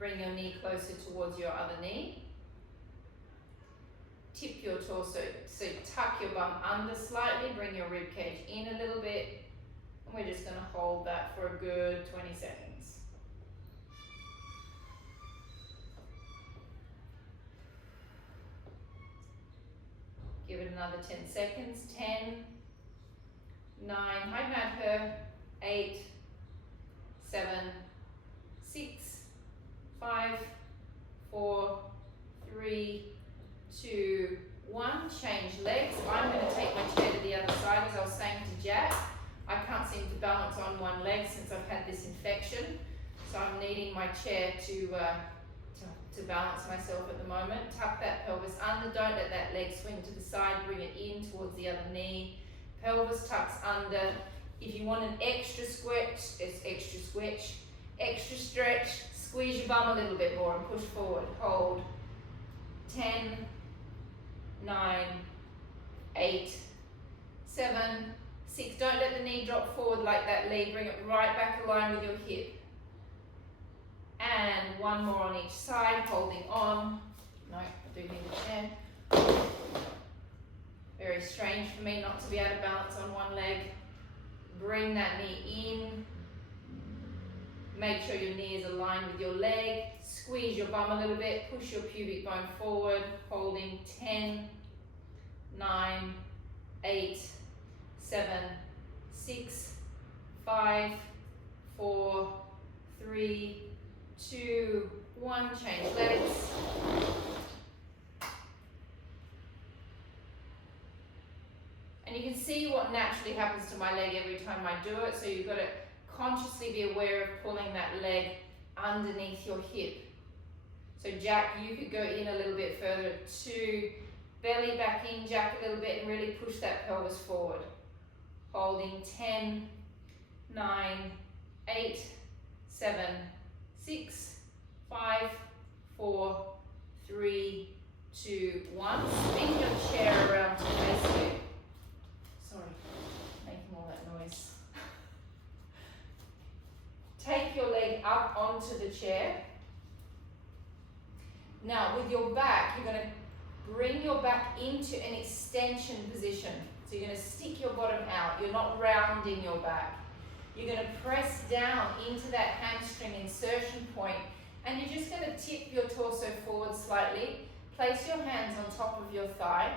Bring your knee closer towards your other knee. Tip your torso, so tuck your bum under slightly, bring your rib cage in a little bit, and we're just going to hold that for a good 20 seconds. Give it another 10 seconds. 10, 9, high mat her, 8, 7, 6, 5, 4, 3, 2, 1. Change legs. I'm going to take my chair to the other side. As I was saying to Jack, I can't seem to balance on one leg since I've had this infection, so I'm needing my chair to balance myself at the moment. Tuck that pelvis under. Don't let that leg swing to the side. Bring it in towards the other knee. Pelvis tucks under. If you want an extra stretch, extra stretch, squeeze your bum a little bit more and push forward. Hold. 10, 9, 8, 7, 6. Don't let the knee drop forward like that, Lee. Bring it right back aligned with your hip. And one more on each side, holding on. No, I do need the chair. Very strange for me not to be able to balance on one leg. Bring that knee in. Make sure your knee is aligned with your leg. Squeeze your bum a little bit. Push your pubic bone forward. Holding 10, 9, 8, 7, 6, 5, 4, 3, 2, 1. Change legs. And you can see what naturally happens to my leg every time I do it. So you've got to consciously be aware of pulling that leg underneath your hip. So Jack, you could go in a little bit further too. Belly back in, Jack, a little bit, and really push that pelvis forward. Holding 10, 9, 8, 7, 6, 5, 4, 3, 2, 1. Spin your chair around to face you. Sorry, making all that noise. Take your leg up onto the chair. Now with your back, you're going to bring your back into an extension position. So you're going to stick your bottom out. You're not rounding your back. You're going to press down into that hamstring insertion point, and you're just going to tip your torso forward slightly. Place your hands on top of your thigh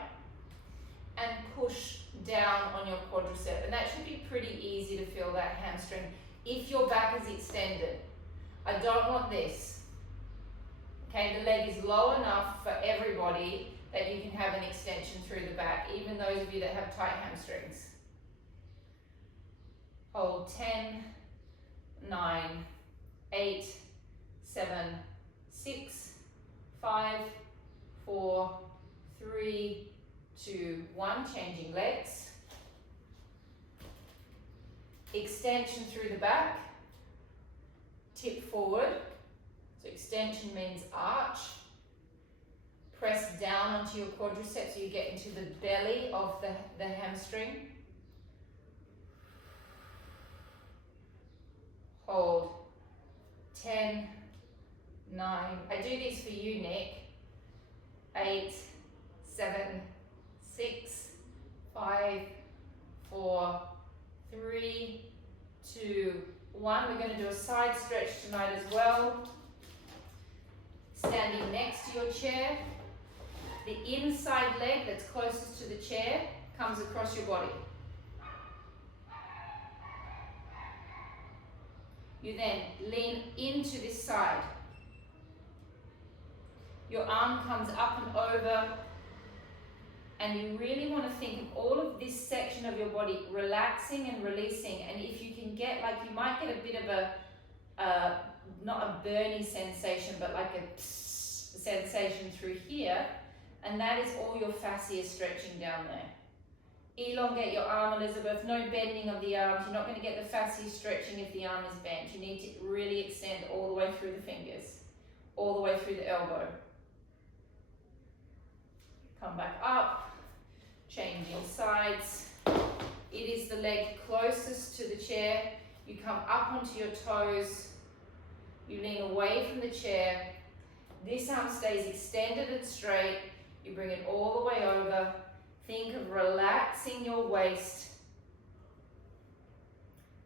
and push down on your quadricep. And that should be pretty easy to feel that hamstring if your back is extended. I don't want this. Okay, the leg is low enough for everybody that you can have an extension through the back, even those of you that have tight hamstrings. Hold 10, 9, 8, 7, 6, 5, 4, 3, 2, 1. Changing legs. Extension through the back. Tip forward. So extension means arch. Press down onto your quadriceps so you get into the belly of the hamstring. Hold. 10, 9. I do these for you, Nick. 8, 7, 6, 5, 4, 3, 2, 1. We're going to do a side stretch tonight as well. Standing next to your chair. The inside leg that's closest to the chair comes across your body. You then lean into this side. Your arm comes up and over, and you really want to think of all of this section of your body relaxing and releasing. And if you can get, like, you might get a bit of a, not a burny sensation, but like a sensation through here. And that is all your fascia stretching down there. Elongate your arm, Elizabeth. No bending of the arms. You're not going to get the fascia stretching if the arm is bent. You need to really extend all the way through the fingers, all the way through the elbow. Come back up, changing sides. It is the leg closest to the chair. You come up onto your toes. You lean away away from the chair. This arm stays extended and straight. You bring it all the way over. Think of relaxing your waist.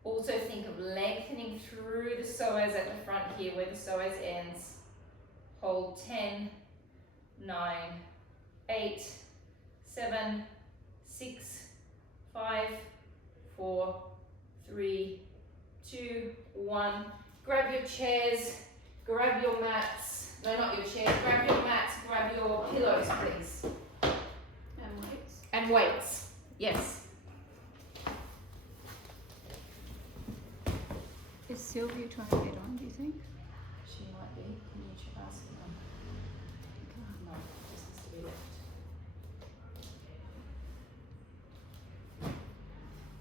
Also think of lengthening through the psoas at the front here where the psoas ends. Hold 10, 9, 8, 7, 6, 5, 4, 3, 2, 1. Grab your chairs, grab your mats. No, not your chairs. Grab your mats, grab your pillows, please. And weights. And weights, yes. Is Sylvia trying to get on, do you think? She might be. Can you ask her? No, just has to be left.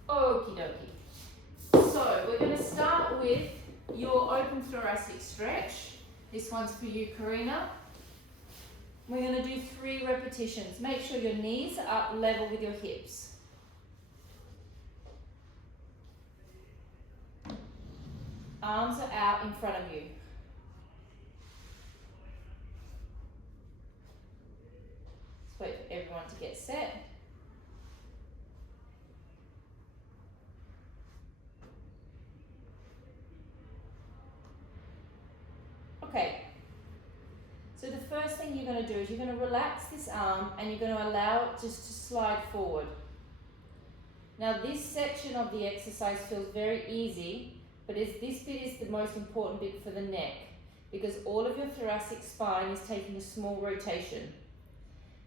Okie dokie. So we're going to start with your open thoracic stretch. This one's for you, Karina. We're going to do 3 repetitions. Make sure your knees are up level with your hips. Arms are out in front of you. Let's wait for everyone to get set. Okay. So the first thing you're going to do is you're going to relax this arm and you're going to allow it just to slide forward. Now this section of the exercise feels very easy, but this bit is the most important bit for the neck because all of your thoracic spine is taking a small rotation.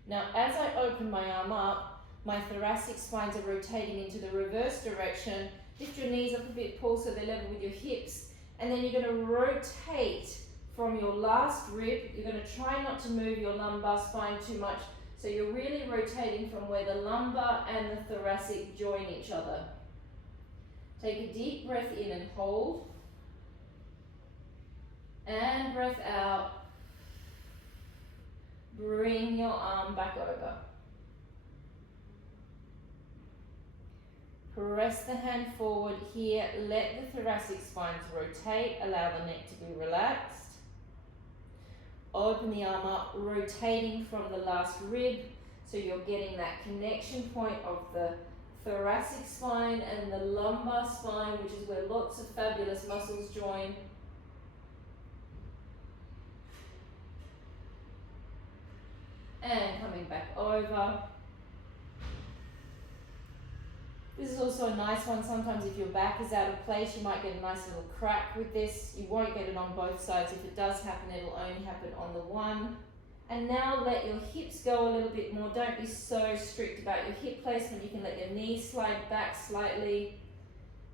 Now as I open my arm up, my thoracic spines are rotating into the reverse direction. Lift your knees up a bit, Paul, so they're level with your hips, and then you're going to rotate from your last rib. You're going to try not to move your lumbar spine too much, so you're really rotating from where the lumbar and the thoracic join each other. Take a deep breath in and hold. And breath out. Bring your arm back over. Press the hand forward here. Let the thoracic spines rotate. Allow the neck to be relaxed. Open the arm up, rotating from the last rib. So you're getting that connection point of the thoracic spine and the lumbar spine, which is where lots of fabulous muscles join. And coming back over. This is also a nice one. Sometimes if your back is out of place, you might get a nice little crack with this. You won't get it on both sides. If it does happen, it'll only happen on the one. And now let your hips go a little bit more. Don't be so strict about your hip placement. You can let your knees slide back slightly.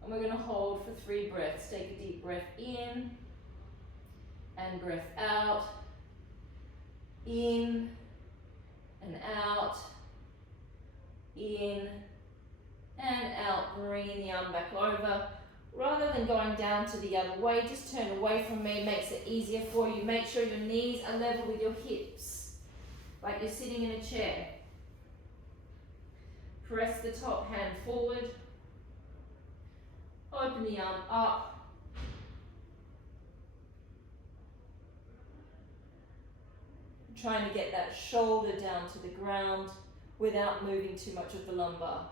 And we're going to hold for 3 breaths. Take a deep breath in and breath out. In and out. In and out. Bringing the arm back over. Rather than going down to the other way, just turn away from me. It makes it easier for you. Make sure your knees are level with your hips, like you're sitting in a chair. Press the top hand forward. Open the arm up. Trying to get that shoulder down to the ground without moving too much of the lumbar.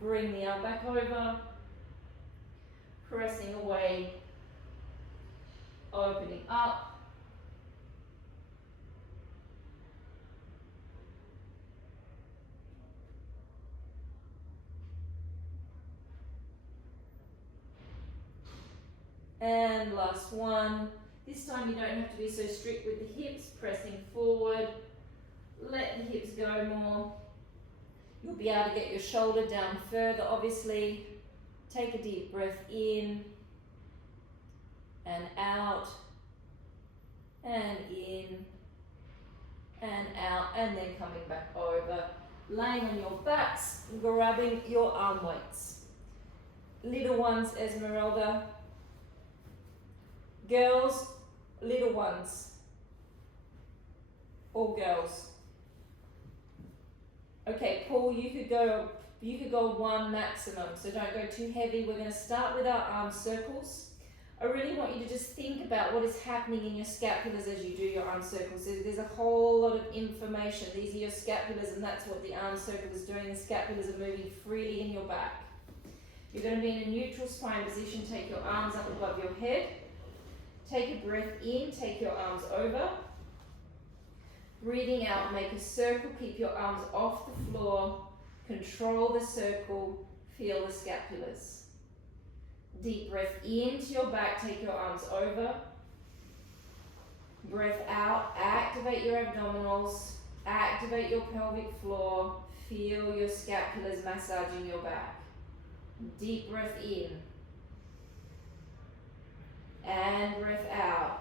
Bring the arm back over, pressing away, opening up. And last one. This time you don't have to be so strict with the hips, pressing forward. Let the hips go more. You'll be able to get your shoulder down further, obviously. Take a deep breath in and out and in and out, and then coming back over. Laying on your backs, grabbing your arm weights. Little ones, Esmeralda. Girls, little ones. All girls. Okay, Paul, you could go 1 maximum, so don't go too heavy. We're going to start with our arm circles. I really want you to just think about what is happening in your scapulars as you do your arm circles. There's a whole lot of information. These are your scapulars, and that's what the arm circle is doing. The scapulars are moving freely in your back. You're going to be in a neutral spine position. Take your arms up above your head. Take a breath in, take your arms over. Breathing out, make a circle, keep your arms off the floor. Control the circle, feel the scapulars. Deep breath into your back, take your arms over. Breath out, activate your abdominals, activate your pelvic floor, feel your scapulars massaging your back. Deep breath in. And breath out.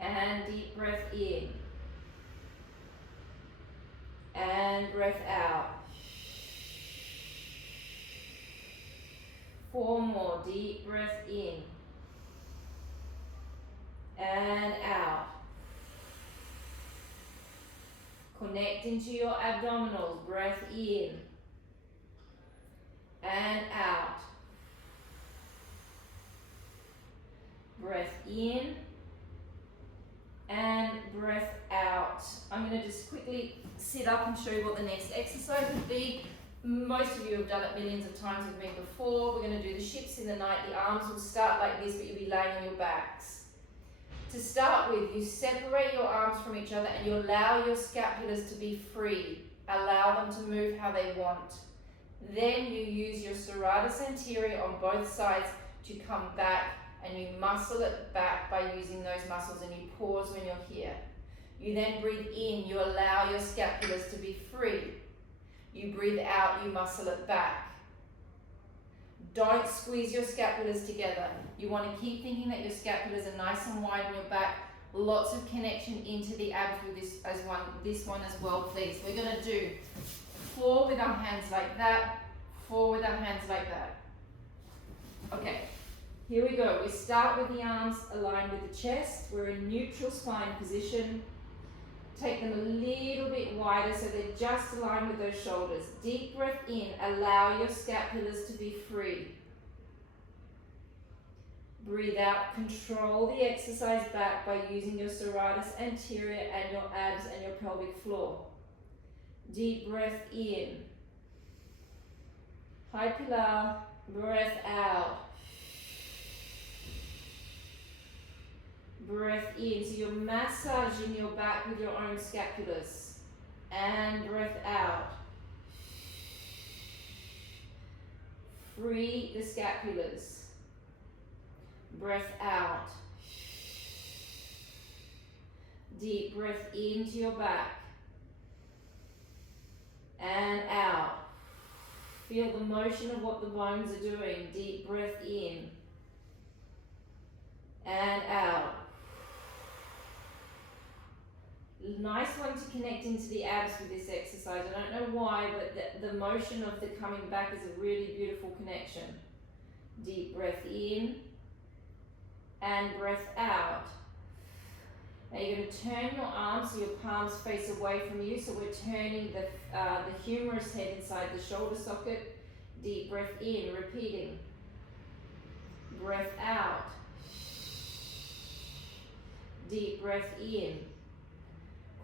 And deep breath in. And breath out. 4 more. Deep breath in. And out. Connect into your abdominals. Breath in. And out. Breath in. And breath out. I'm going to just quickly sit up and show you what the next exercise would be. Most of you have done it millions of times with me before. We're going to do the ships in the night. The arms will start like this, but you'll be laying on your backs. To start with, you separate your arms from each other and you allow your scapulars to be free. Allow them to move how they want. Then you use your serratus anterior on both sides to come back, and you muscle it back by using those muscles, and you pause when you're here. You then breathe in, you allow your scapulars to be free. You breathe out, you muscle it back. Don't squeeze your scapulars together. You want to keep thinking that your scapulars are nice and wide in your back. Lots of connection into the abs with this one as well, please. We're going to do 4 with our hands like that, 4 with our hands like that. Okay, here we go. We start with the arms aligned with the chest. We're in neutral spine position. Take them a little bit wider so they're just aligned with those shoulders. Deep breath in. Allow your scapulars to be free. Breathe out. Control the exercise back by using your serratus anterior and your abs and your pelvic floor. Deep breath in. High Pilar. Breath out. Breath in. So you're massaging your back with your own scapulars. And breath out. Free the scapulars. Breath out. Deep breath into your back. And out. Feel the motion of what the bones are doing. Deep breath in. And out. Nice one to connect into the abs with this exercise. I don't know why, but the motion of the coming back is a really beautiful connection. Deep breath in and breath out. Now you're going to turn your arms so your palms face away from you. So we're turning the humerus head inside the shoulder socket. Deep breath in, repeating. Breath out. Deep breath in.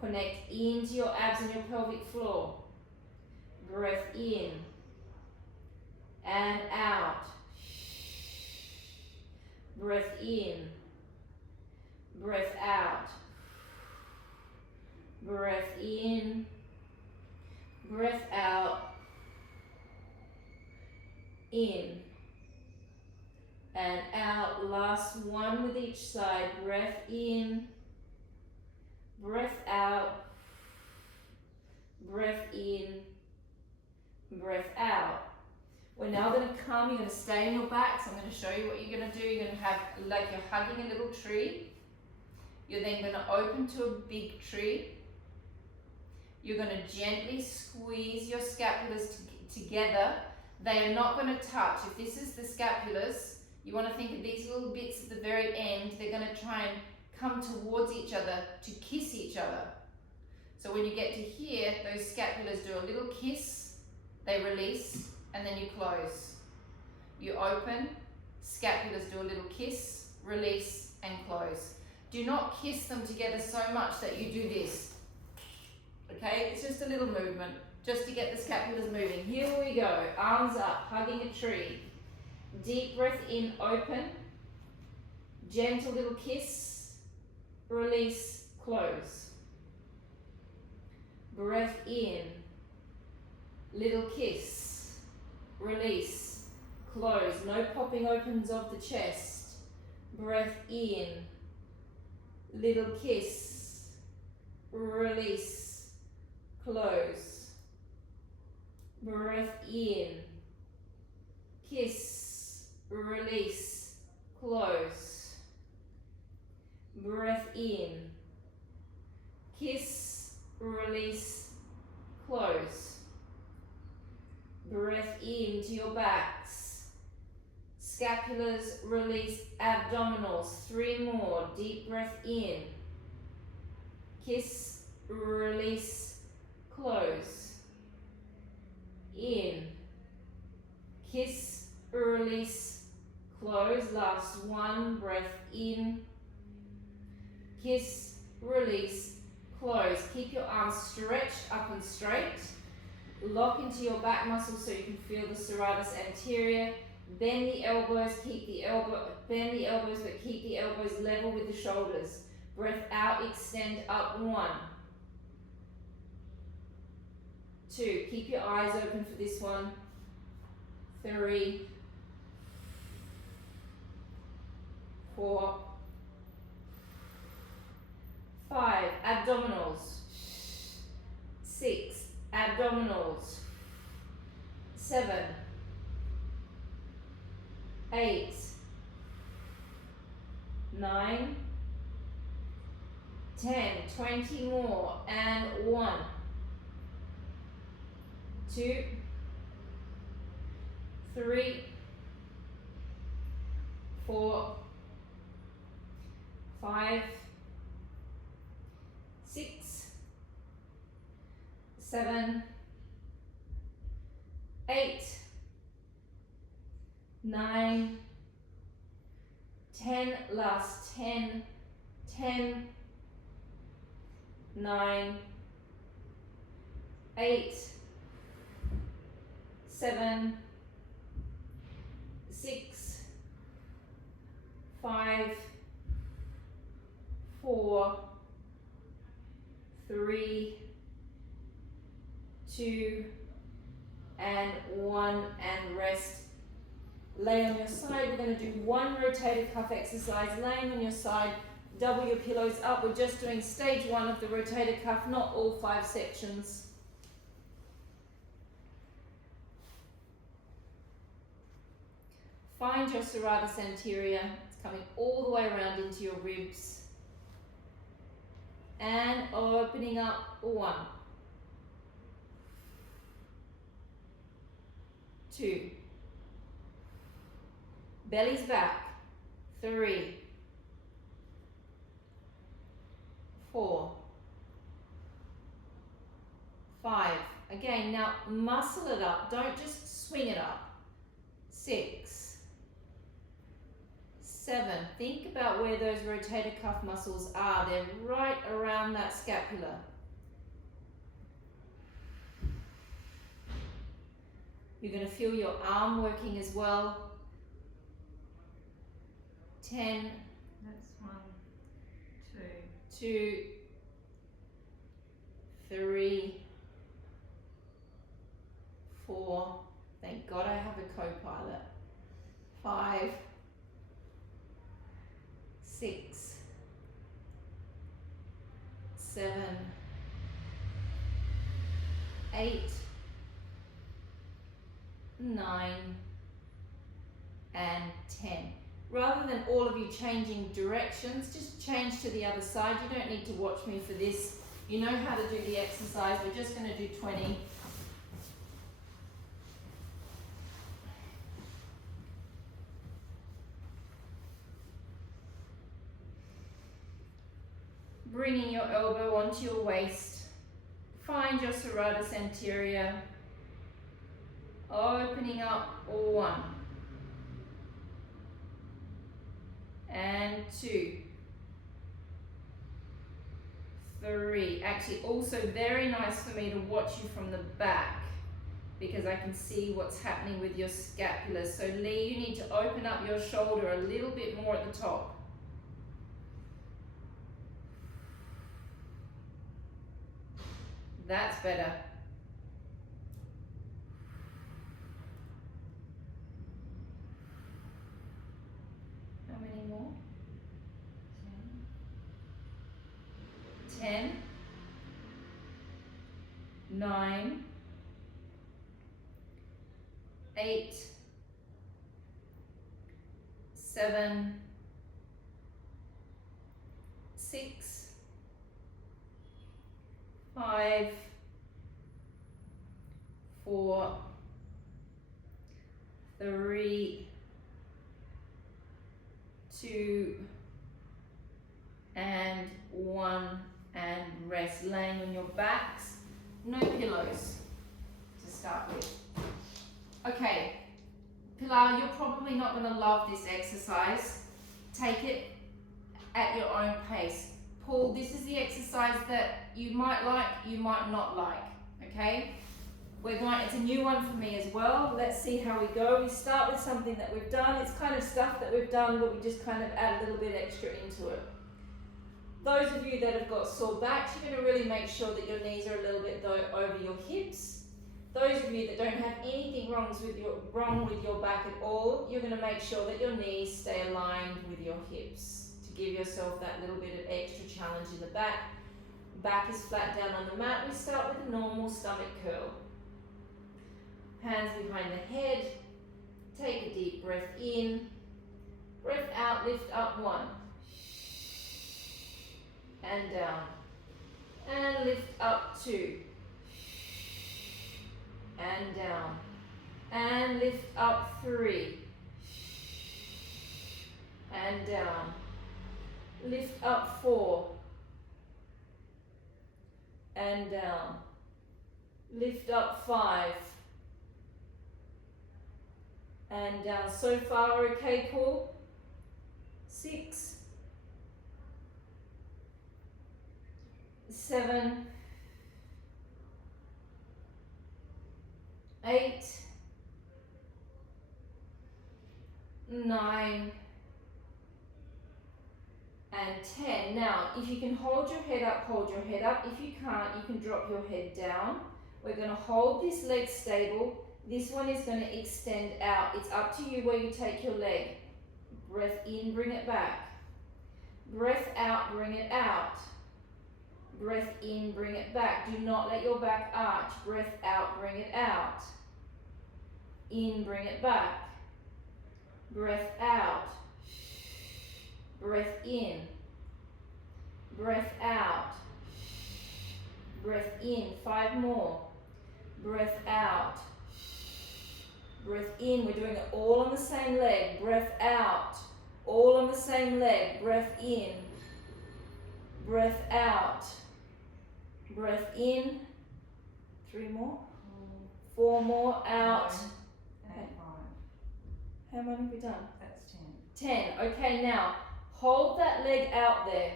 Connect into your abs and your pelvic floor. Breath in and out. Breath in. Breath out. Breath in. Breath out. In and out. Last one with each side. Breath in. Breath out. Breath in. Breath out. We're now going to come. You're going to stay on your back. So I'm going to show you what you're going to do. You're going to have like you're hugging a little tree. You're then going to open to a big tree. You're going to gently squeeze your scapulars together. They are not going to touch. If this is the scapulars, you want to think of these little bits at the very end. They're going to try and come towards each other to kiss each other. So when you get to here, those scapulars do a little kiss, they release, and then you close. You open, scapulars do a little kiss, release, and close. Do not kiss them together so much that you do this. Okay, it's just a little movement, just to get the scapulars moving. Here we go, arms up, hugging a tree. Deep breath in, open. Gentle little kiss, release, close. Breath in, little kiss, release, close. No popping opens of the chest. Breath in, little kiss, release, close. Breath in, kiss, release, close. Breath in, kiss, release, close. Breath into your backs. Scapulars, release, abdominals. 3 more. Deep breath in. Kiss, release, close. In. Kiss, release, close. Last one. Breath in. Kiss, release, close. Keep your arms stretched up and straight. Lock into your back muscles so you can feel the serratus anterior. Bend the elbows, bend the elbows, but keep the elbows level with the shoulders. Breath out, extend up. 1, 2. Keep your eyes open for this one. 3, 4, 5. Abdominals. 6. Abdominals. 7, 8, 9, 10. 20 more. And 1, 2, 3, 4, 5, 6, 7, 8, 9, 10. Last 10, 10, 9, 8, 7, 6, 5, 4, 3, 2, and 1, and rest. Lay on your side. We're going to do 1 rotator cuff exercise. Laying on your side, double your pillows up. We're just doing stage 1 of the rotator cuff, not all 5 sections. Find your serratus anterior. It's coming all the way around into your ribs. And opening up. 1, 2. Belly's back. 3, 4, 5. Again, now muscle it up. Don't just swing it up. 6, 7. Think about where those rotator cuff muscles are. They're right around that scapula. You're going to feel your arm working as well. 10. That's 1, 2. 2, 3, 4. Thank God I have a co-pilot. 5, 6, 7, 8, 9, and 10. Rather than all of you changing directions, just change to the other side. You don't need to watch me for this. You know how to do the exercise. We're just going to do 20. Bringing your elbow onto your waist. Find your serratus anterior. Opening up. 1, and 2, 3. Actually, also very nice for me to watch you from the back because I can see what's happening with your scapula. So Lee, you need to open up your shoulder a little bit more at the top. That's better. How many more? 10, 9, 8, 7, 6, 5, 4, 3, 2, and 1, and rest. Laying on your backs, no pillows to start with. Okay, Pilar, you're probably not going to love this exercise. Take it at your own pace. Paul, this is the exercise that you might like, you might not like, okay? It's a new one for me as well. Let's see how we go. We start with something that we've done. It's kind of stuff that we've done, but we just kind of add a little bit extra into it. Those of you that have got sore backs, you're going to really make sure that your knees are a little bit over your hips. Those of you that don't have anything wrong with your back at all, you're going to make sure that your knees stay aligned with your hips to give yourself that little bit of extra challenge in the back. Back is flat down on the mat. We start with a normal stomach curl. Hands behind the head. Take a deep breath in. Breath out, lift up 1. And down. And lift up 2. And down. And lift up 3. And down. Lift up 4. And down. Lift up 5. And down. So far, okay, Paul? 6. 7. 8. 9. And 10. Now, if you can hold your head up, hold your head up. If you can't, you can drop your head down. We're going to hold this leg stable. This one is going to extend out. It's up to you where you take your leg. Breath in, bring it back. Breath out, bring it out. Breath in, bring it back. Do not let your back arch. Breath out, bring it out. In, bring it back. Breath out. Breath in. Breath out. Breath in. 5 more. Breath out. Breath in. We're doing it all on the same leg. Breath out. All on the same leg. Breath in. Breath out. Breath in. 3 more. 4 more. Out. And 5. How many have we done? That's 10. Okay, now hold that leg out there.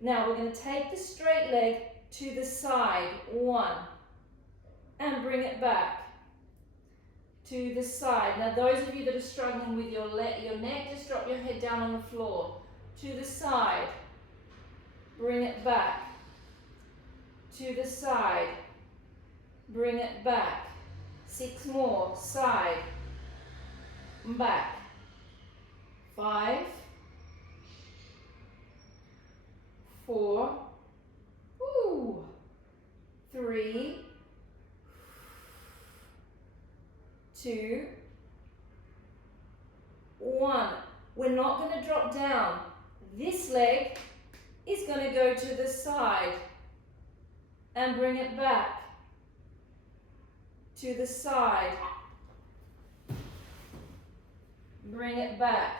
Now we're going to take the straight leg to the side. 1. And bring it back. To the side. Now those of you that are struggling with your neck, just drop your head down on the floor. To the side. Bring it back. To the side. Bring it back. 6 more. Side. Back. 5. 4. 3. 2. 1. We're not going to drop down. This leg is going to go to the side and bring it back to the side. Bring it back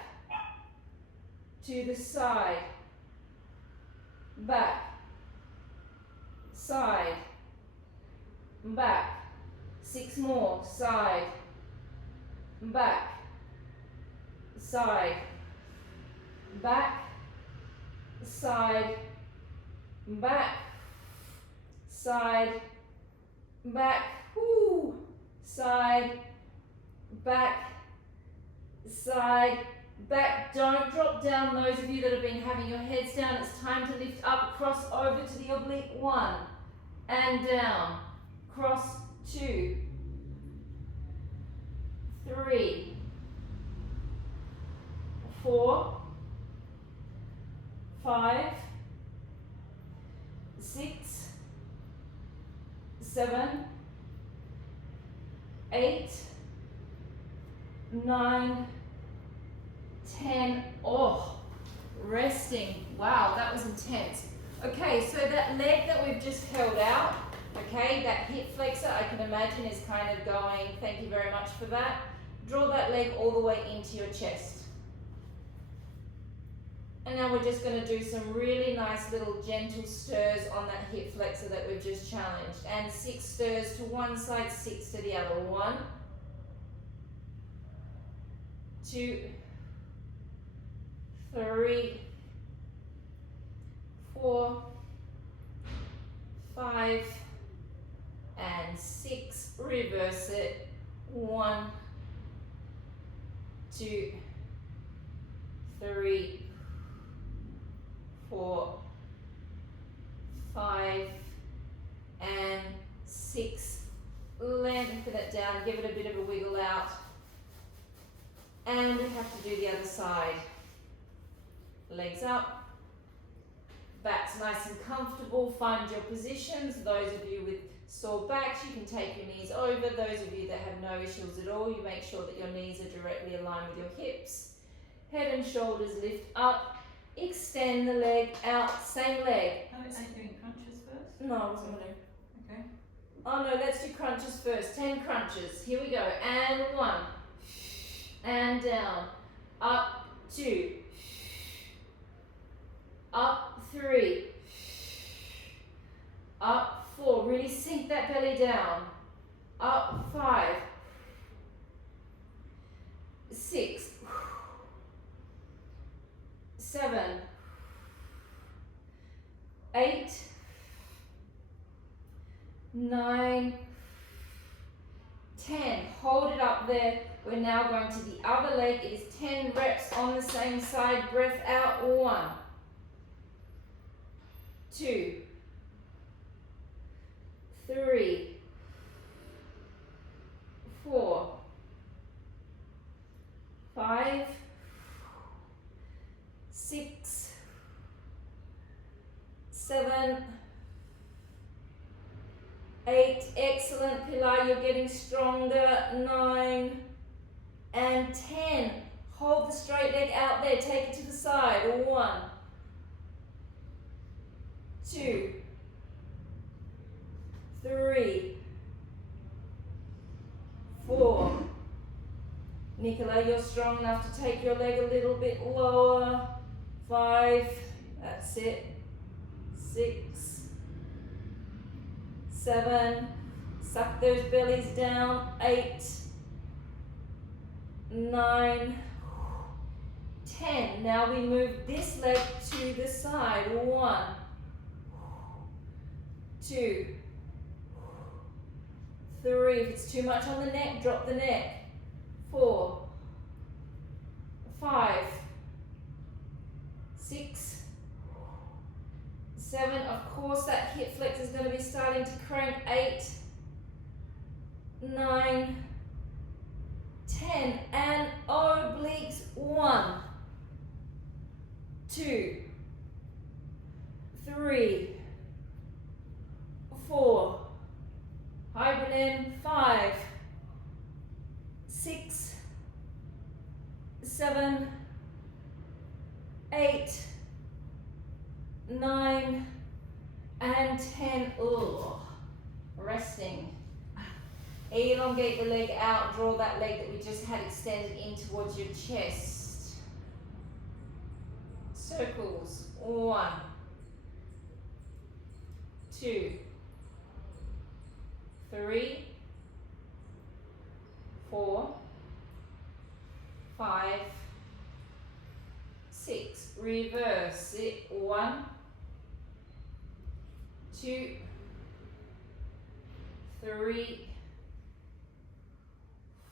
to the side. Back. Side. Back. 6 more. Side. Back. Side. back, side, back, side, back, whoo, side, back, side, back. Don't drop down. Those of you that have been having your heads down, it's time to lift up, cross over to the oblique. 1 and down, cross 2, 3, 4, 5, 6, 7, 8, 9, 10. Oh, resting. Wow, that was intense. Okay, so that leg that we've just held out, okay, that hip flexor, I can imagine is kind of going, thank you very much for that. Draw that leg all the way into your chest. And now we're just going to do some really nice little gentle stirs on that hip flexor that we've just challenged. And 6 stirs to one side, 6 to the other. 1, 2, 3, 4, 5, and 6. Reverse it. 1, 2, 3, 4, 5, and 6. Lengthen it down, give it a bit of a wiggle out. And we have to do the other side. Legs up, back's nice and comfortable. Find your positions. Those of you with sore backs, you can take your knees over. Those of you that have no issues at all, you make sure that your knees are directly aligned with your hips. Head and shoulders lift up. Extend the leg out, same leg. Are you doing crunches first? No, I wasn't going to. Okay. Oh no, let's do crunches first. 10 crunches. Here we go. And 1. And down. Up 2. Up 3. Up 4. Really sink that belly down. Up 5. 6. 7, 8, 9, 10. Hold it up there. We're now going to the other leg. It is 10 reps on the same side. Breath out. 1, 2, 3, 4, 5, 6, 7, 8. Excellent, Pilar. You're getting stronger. 9 and 10. Hold the straight leg out there. Take it to the side. 1, 2, 3, 4. Nicola, you're strong enough to take your leg a little bit lower. 5, that's it. 6, 7, suck those bellies down. 8, 9, 10. Now we move this leg to the side. 1, 2, 3. If it's too much on the neck, drop the neck. 4, 5, 6, 7. Of course, that hip flex is going to be starting to crank. 8, 9, 10. And obliques. 1, 2, 3, 4. Hibernate. 5, 6, 7, 8, 9, and 10. Ugh. Resting. Elongate the leg out. Draw that leg that we just had extended in towards your chest. Circles. 1, 2, 3, 4, 5, 6. Reverse it. 1, 2, 3,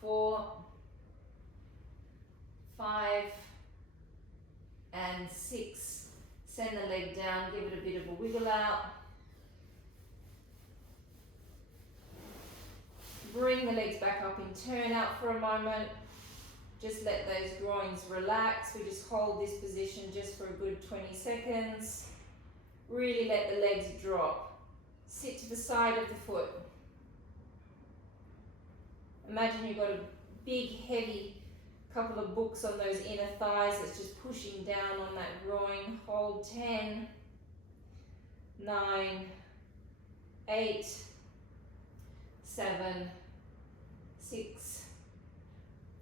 4, 5, and 6. Send the leg down, give it a bit of a wiggle out. Bring the legs back up and turn out for a moment. Just let those groins relax. We just hold this position just for a good 20 seconds. Really let the legs drop. Sit to the side of the foot. Imagine you've got a big, heavy couple of books on those inner thighs that's just pushing down on that groin. Hold 10, 9, 8, 7, 6,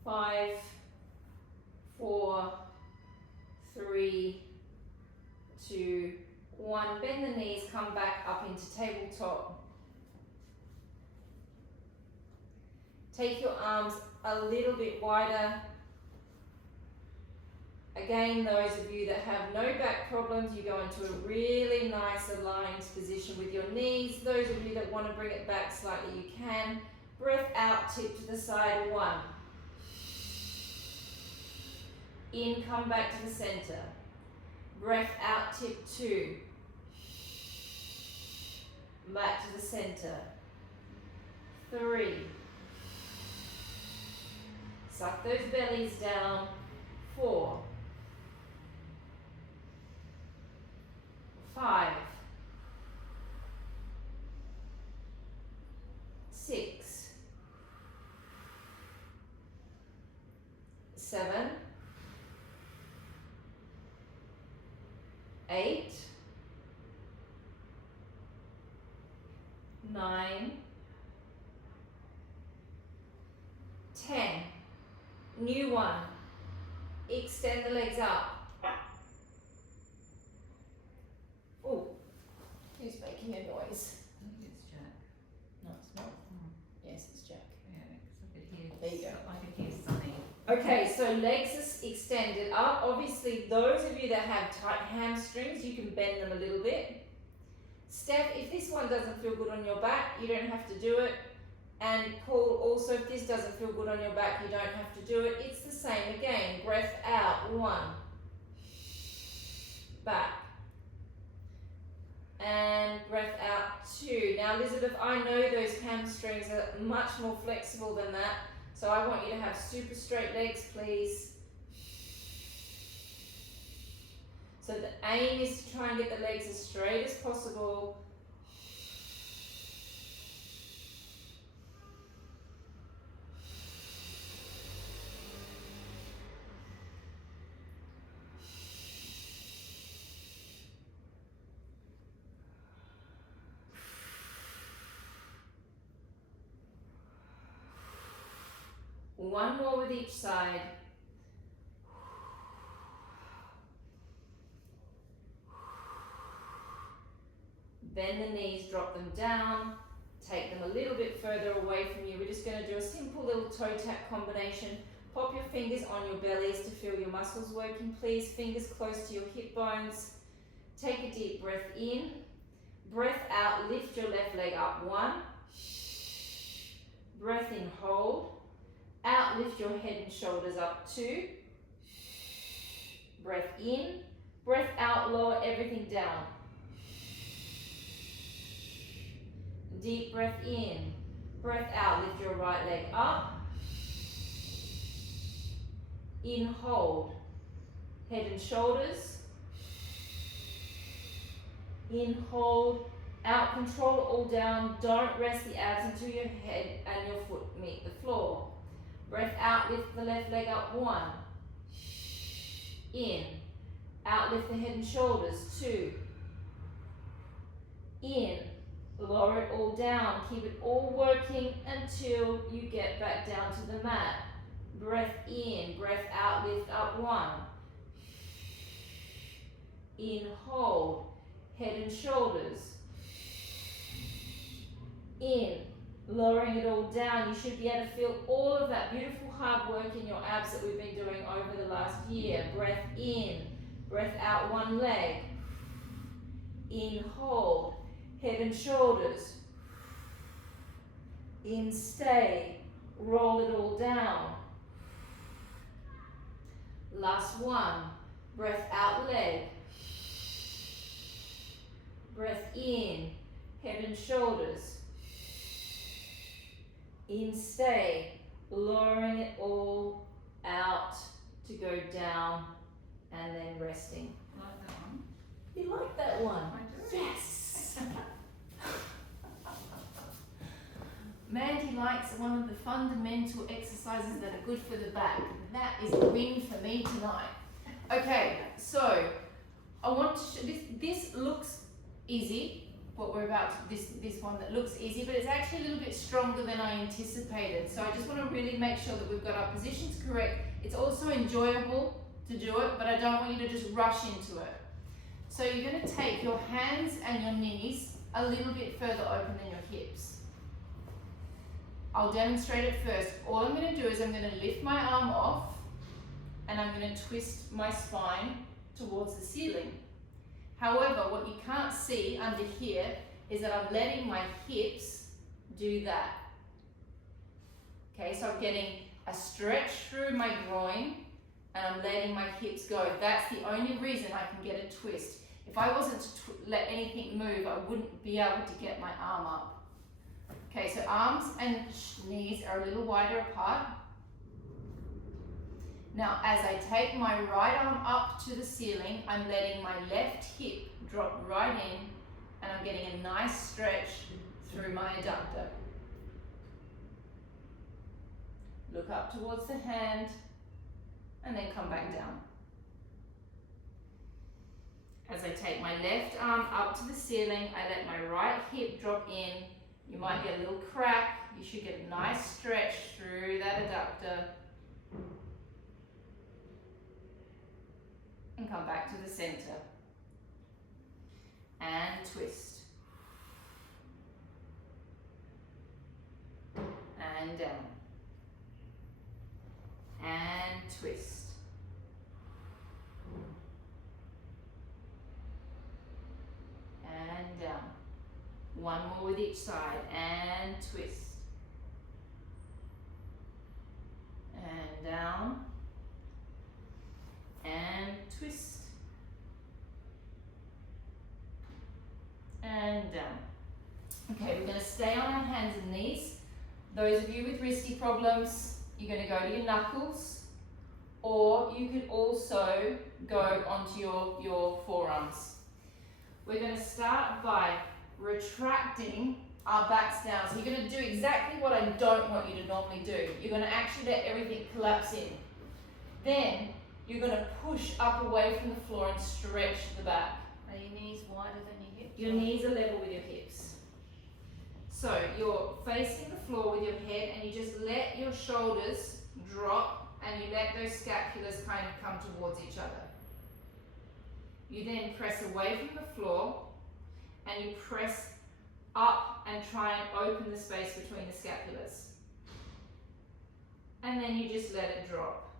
5, 4, 3, 2, 1. Bend the knees, come back up into tabletop. Take your arms a little bit wider. Again, those of you that have no back problems, you go into a really nice aligned position with your knees. Those of you that want to bring it back slightly, you can. Breath out, tip to the side. 1. In, come back to the center. Breath out, tip 2. Back to the center. 3. Suck those bellies down. 4. 5. 6. 7. 8. 9. 10. New one. Extend the legs up. Oh, who's making a noise? I think it's Jack. No, it's not. Yes, it's Jack. Yeah, because I could hear. There you go. I could hear something. Okay, so legs are extended up. Obviously, those of you that have tight hamstrings, you can bend them a little bit. Steph, if this one doesn't feel good on your back, you don't have to do it. And Paul, also, if this doesn't feel good on your back, you don't have to do it. It's the same again. Breath out. 1. Back. And breath out. 2. Now, Elizabeth, I know those hamstrings are much more flexible than that. So I want you to have super straight legs, please. So the aim is to try and get the legs as straight as possible. One more with each side. Bend the knees, drop them down, take them a little bit further away from you. We're just going to do a simple little toe tap combination. Pop your fingers on your bellies to feel your muscles working, please. Fingers close to your hip bones. Take a deep breath in. Breath out, lift your left leg up. 1. Breath in, hold. Out, lift your head and shoulders up. 2. Breath in. Breath out, lower everything down. Deep breath in. Breath out, lift your right leg up. In, hold. Head and shoulders. In, hold. Out, control it all down. Don't rest the abs until your head and your foot meet the floor. Breath out, lift the left leg up. 1. In. Out, lift the head and shoulders. 2. In. Lower it all down. Keep it all working until you get back down to the mat. Breath in. Breath out, lift up. 1. In, hold. Head and shoulders. In. Lowering it all down. You should be able to feel all of that beautiful hard work in your abs that we've been doing over the last year. Breath in. Breath out one leg. In, hold. Head and shoulders. In, stay. Roll it all down. Last one. Breath out leg. Breath in. Head and shoulders. In, stay. Lowering it all out to go down and then resting. Like that one? You like that one? I do. Yes! Mandy likes one of the fundamental exercises that are good for the back. That is a win for me tonight. Okay, so I want to show this looks easy. What we're about to, this one that looks easy, but it's actually a little bit stronger than I anticipated. So I just want to really make sure that we've got our positions correct. It's also enjoyable to do it, but I don't want you to just rush into it. So you're going to take your hands and your knees a little bit further open than your hips. I'll demonstrate it first. All I'm going to do is I'm going to lift my arm off and I'm going to twist my spine towards the ceiling. However, what you can't see under here is that I'm letting my hips do that. Okay, so I'm getting a stretch through my groin and I'm letting my hips go. That's the only reason I can get a twist. If I wasn't to let anything move, I wouldn't be able to get my arm up. Okay, so arms and knees are a little wider apart. Now, as I take my right arm up to the ceiling, I'm letting my left hip drop right in and I'm getting a nice stretch through my adductor. Look up towards the hand and then come back down. As I take my left arm up to the ceiling, I let my right hip drop in. You might get a little crack. You should get a nice stretch through that adductor. And come back to the center. And twist. And down. And twist. And down. One more with each side. And twist. And down. And twist. And down. Okay, we're going to stay on our hands and knees. Those of you with wristy problems, you're going to go to your knuckles, or you could also go onto your forearms. We're going to start by retracting our backs down. So you're going to do exactly what I don't want you to normally do. You're going to actually let everything collapse in. Then you're going to push up away from the floor and stretch the back. Are your knees wider than your hips? Your knees are level with your hips. So you're facing the floor with your head and you just let your shoulders drop and you let those scapulars kind of come towards each other. You then press away from the floor and you press up and try and open the space between the scapulars. And then you just let it drop.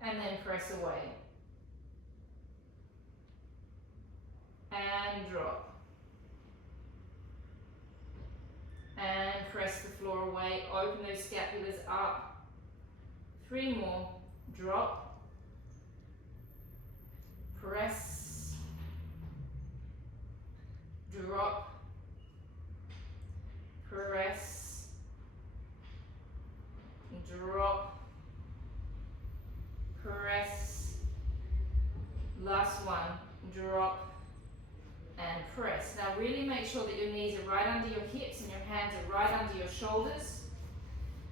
And then press away. And drop. And press the floor away. Open those scapulars up. 3 more. Drop. Press. Drop. Press. Drop. Press. Last one. Drop. And press. Now really make sure that your knees are right under your hips and your hands are right under your shoulders.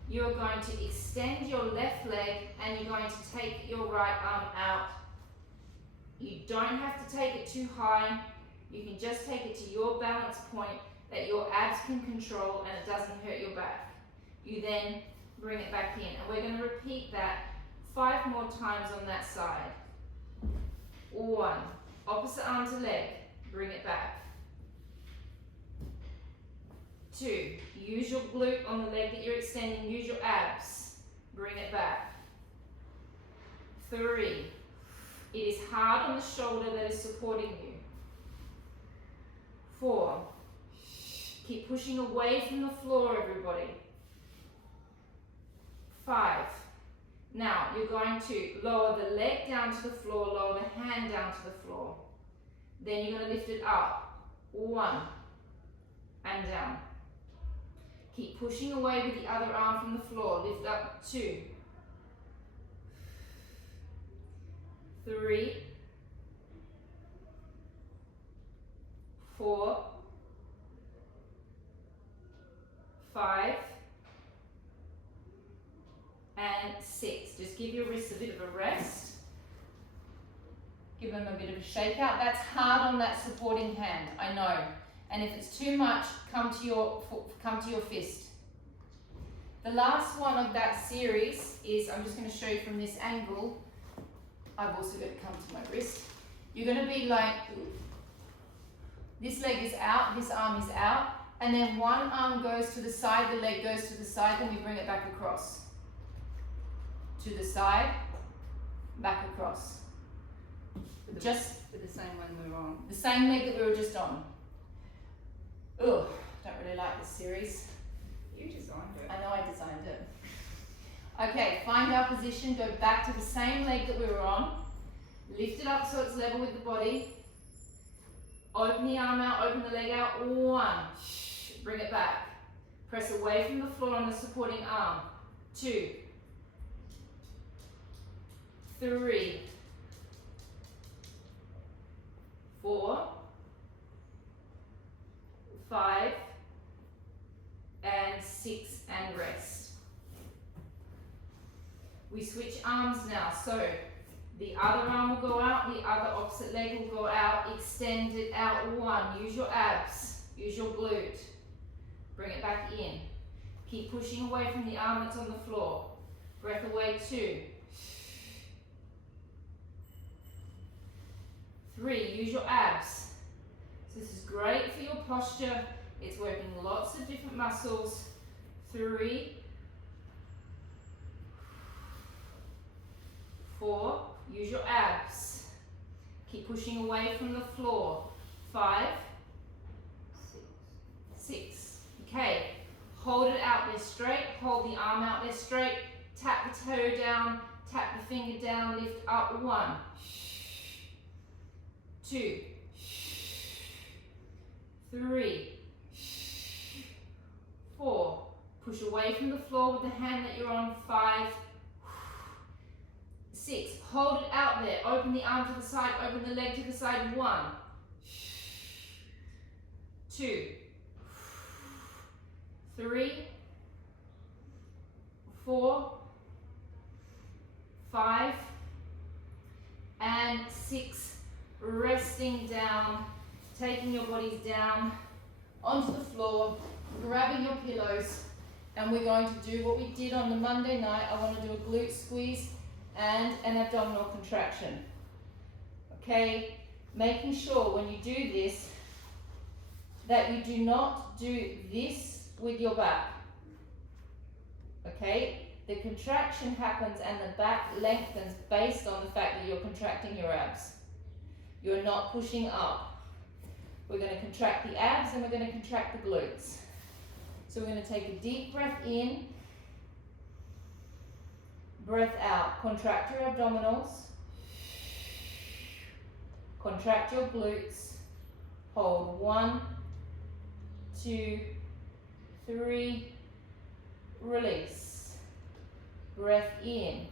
You're going to extend your left leg and you're going to take your right arm out. You don't have to take it too high. You can just take it to your balance point that your abs can control and it doesn't hurt your back. You then bring it back in. And we're going to repeat that 5 more times on that side. 1. Opposite arm to leg. Bring it back. 2. Use your glute on the leg that you're extending. Use your abs. Bring it back. 3. It is hard on the shoulder that is supporting you. 4. Keep pushing away from the floor, everybody. 5. Now, you're going to lower the leg down to the floor, lower the hand down to the floor. Then you're going to lift it up. 1. And down. Keep pushing away with the other arm from the floor. Lift up. 2. 3. 4. 5. And 6. Just give your wrists a bit of a rest. Give them a bit of a shake out. That's hard on that supporting hand, I know. And if it's too much, come to your fist. The last one of that series is, I'm just going to show you from this angle. I've also got to come to my wrist. You're going to be like, this leg is out, this arm is out, and then one arm goes to the side, the leg goes to the side, then we bring it back across. To the side, back across. Just with the same one we were on. The same leg that we were just on. Ugh, don't really like this series. You designed it. I know I designed it. Okay, find our position, go back to the same leg that we were on. Lift it up so it's level with the body. Open the arm out, open the leg out. 1. Bring it back. Press away from the floor on the supporting arm. 2. 3. 4. 5. And 6, and rest. We switch arms now, so the other arm will go out, the other opposite leg will go out, extend it out. 1, use your abs, use your glute, bring it back in. Keep pushing away from the arm that's on the floor. Breath away. 2. 3, use your abs. So this is great for your posture. It's working lots of different muscles. 3. 4, use your abs. Keep pushing away from the floor. 5. 6. Okay, hold it out there straight. Hold the arm out there straight. Tap the toe down. Tap the finger down. Lift up. 1. 2. 3. 4. Push away from the floor with the hand that you're on. 5. 6. Hold it out there. Open the arm to the side. Open the leg to the side. 1. 2. 3. 4. 5. And 6. Resting down. Taking your bodies down onto the floor. Grabbing your pillows. And we're going to do what we did on the Monday night. I want to do a glute squeeze and an abdominal contraction. Okay, making sure when you do this that you do not do this with your back. Okay, the contraction happens and the back lengthens based on the fact that you're contracting your abs. You're not pushing up. We're going to contract the abs and we're going to contract the glutes. So we're going to take a deep breath in. Breath out. Contract your abdominals. Contract your glutes. Hold. 1, 2, 3. Release. Breath in.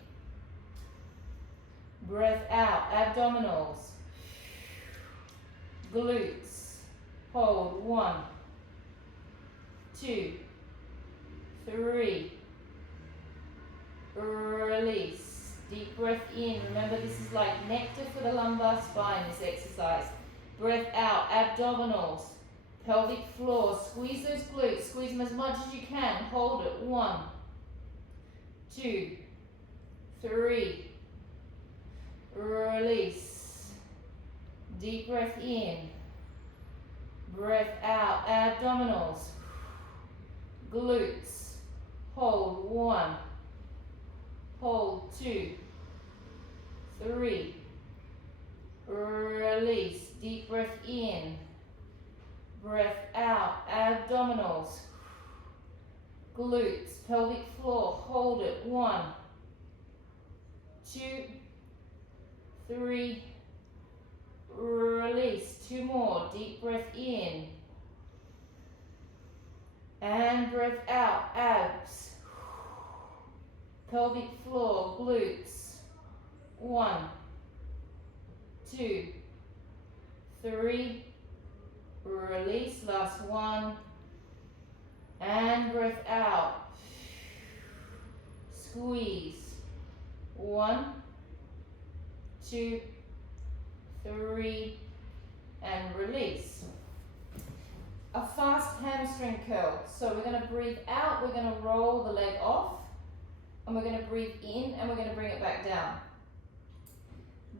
Breath out. Abdominals. Glutes. Hold. 1, 2, 3. Release. Deep breath in. Remember, this is like nectar for the lumbar spine, this exercise. Breath out. Abdominals. Pelvic floor. Squeeze those glutes. Squeeze them as much as you can. Hold it. 1, 2, 3. Release. Deep breath in. Breath out. Abdominals. Glutes. Hold. 1. Hold. 2. 3, release, deep breath in, breath out, abdominals, glutes, pelvic floor, hold it, 1, 2, 3, release, 2 more, deep breath in, and breath out, abs, pelvic floor, glutes, 1, 2, 3, release, last 1, and breath out, squeeze, 1, 2, 3, and release. A fast hamstring curl. So we're going to breathe out, we're going to roll the leg off, and we're going to breathe in, and we're going to bring it back down.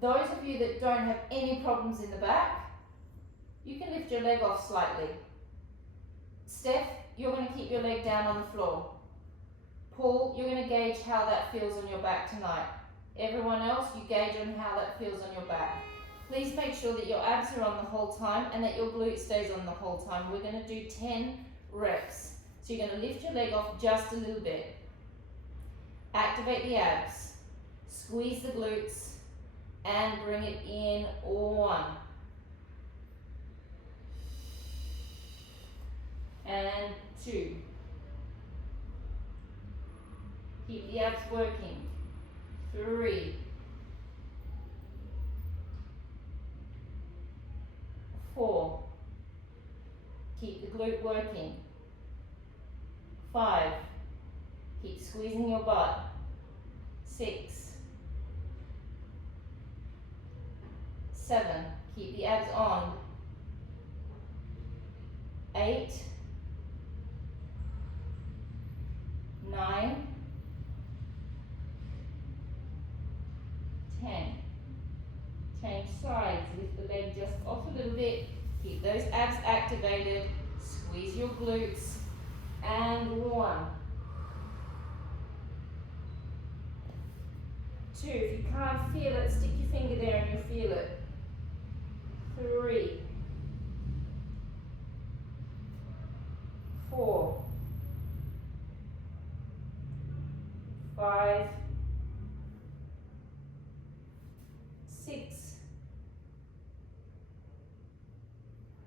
Those of you that don't have any problems in the back, you can lift your leg off slightly. Steph, you're going to keep your leg down on the floor. Paul, you're going to gauge how that feels on your back tonight. Everyone else, you gauge on how that feels on your back. Please make sure that your abs are on the whole time and that your glute stays on the whole time. We're going to do 10 reps. So you're going to lift your leg off just a little bit. Activate the abs. Squeeze the glutes and bring it in, 1. And 2. Keep the abs working. 3. 4. Keep the glute working. 5. Keep squeezing your butt. 6. 7. Keep the abs on. 8. 9. 10. Change sides, lift the leg just off a little bit, keep those abs activated, squeeze your glutes, and 1. 2, if you can't feel it, stick your finger there and you'll feel it. 3. 4. 5. 6.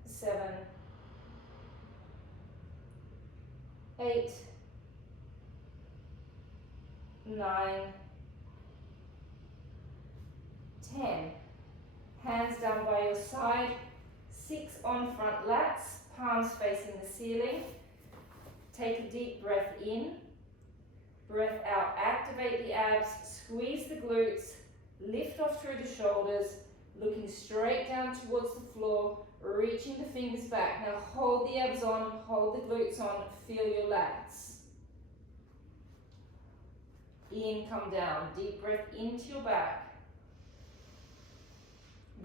7. 8. 9. 10. Hands down by your side. 6 on front lats, palms facing the ceiling. Take a deep breath in. Breath out, activate the abs, squeeze the glutes, lift off through the shoulders, looking straight down towards the floor, reaching the fingers back. Now hold the abs on, hold the glutes on, feel your lats. In, come down, deep breath into your back.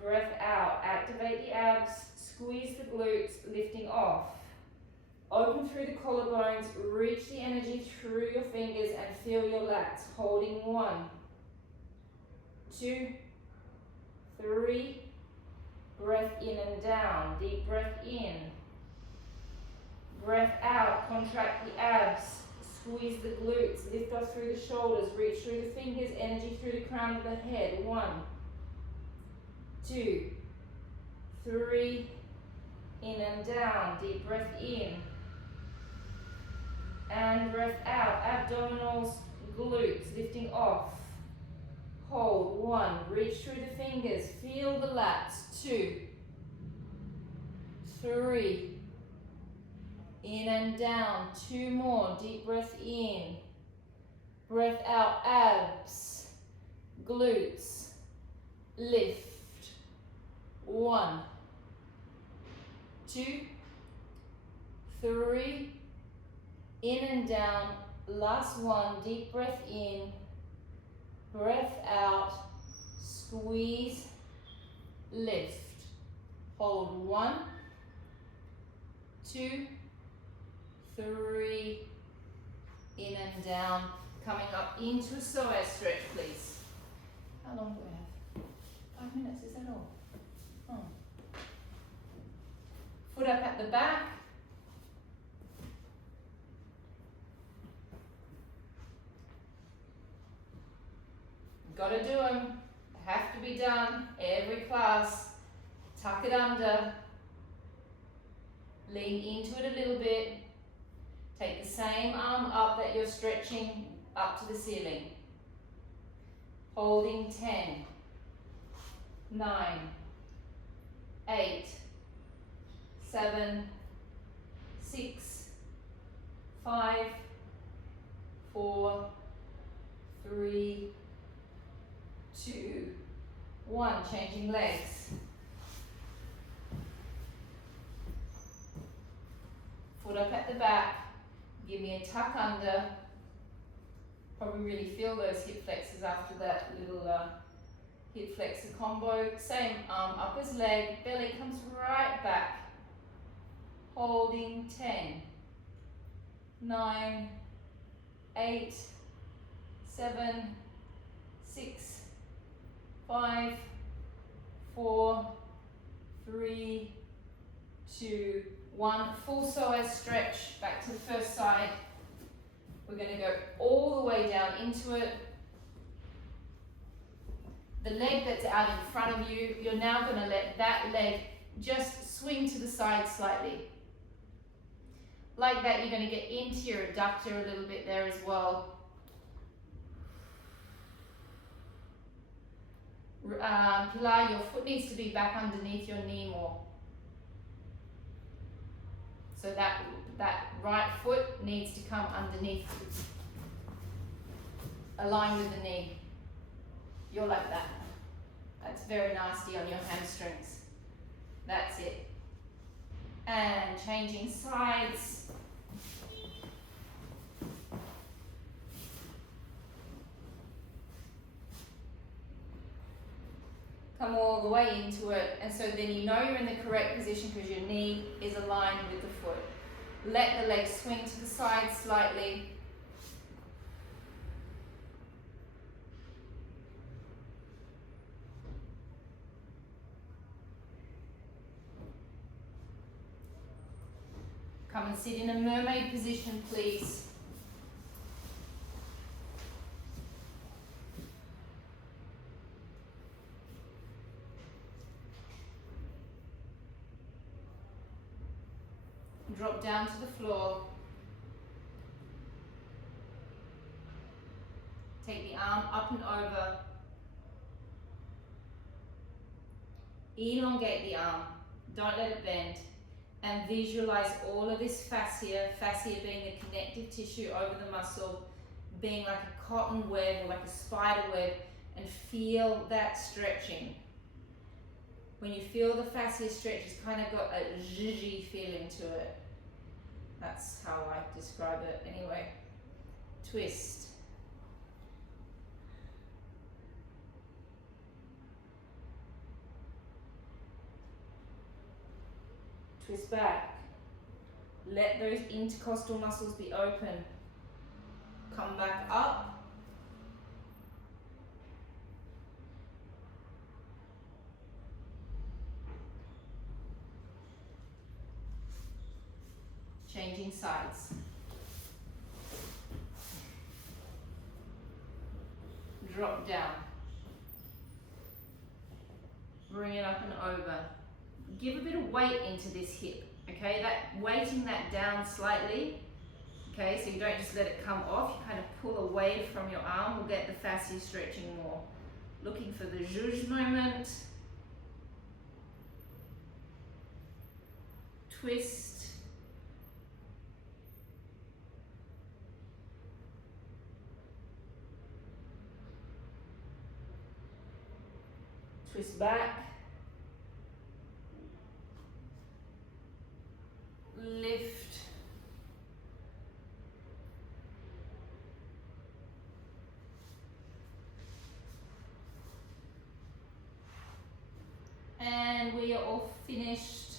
Breath out, activate the abs, squeeze the glutes, lifting off. Open through the collarbones, reach the energy through your fingers and feel your lats. Holding 1, 2, 3, breath in and down, deep breath in. Breath out, contract the abs, squeeze the glutes, lift off through the shoulders, reach through the fingers, energy through the crown of the head. 1, 2, 3, in and down, deep breath in. And breath out, abdominals, glutes, lifting off. Hold, 1, reach through the fingers, feel the lats, 2, 3, in and down, 2 more, deep breath in. Breath out, abs, glutes, lift. 1, 2, 3, in and down, last 1, deep breath in, breath out, squeeze, lift, hold 1, 2, 3, in and down, coming up into a psoas stretch please. How long do we have? 5 minutes, is that all? Oh. Foot up at the back. Gotta do them. Have to be done every class. Tuck it under. Lean into it a little bit. Take the same arm up that you're stretching up to the ceiling. Holding 10, 9, 8, 7, 6, 5, 4, 3, 2, 1. Changing legs. Foot up at the back. Give me a tuck under. Probably really feel those hip flexors after that little hip flexor combo. Same arm up as leg. Belly comes right back. Holding 10, 9, 8, 7, 6, 5, 4, 3, 2, 1. Full psoas stretch. Back to the first side. We're going to go all the way down into it. The leg that's out in front of you, you're now going to let that leg just swing to the side slightly. Like that, you're going to get into your adductor a little bit there as well. Pilar, your foot needs to be back underneath your knee more. So that right foot needs to come underneath, align with the knee. You're like that. That's very nasty on your hamstrings. That's it. And changing sides. Come all the way into it, and so then you know you're in the correct position because your knee is aligned with the foot. Let the leg swing to the side slightly. Come and sit in a mermaid position, please. Drop down to the floor. Take the arm up and over. Elongate the arm. Don't let it bend. And visualize all of this fascia being the connective tissue over the muscle, being like a cotton web or like a spider web, and feel that stretching. When you feel the fascia stretch, it's kind of got a zhuzhy feeling to it. That's how I describe it anyway. Twist. Twist back. Let those intercostal muscles be open. Come back up. Changing sides. Drop down. Bring it up and over. Give a bit of weight into this hip, okay? That weighting that down slightly, okay? So you don't just let it come off, you kind of pull away from your arm, will get the fascia stretching more. Looking for the zhuzh moment. Twist. Twist back. Lift. And we are all finished.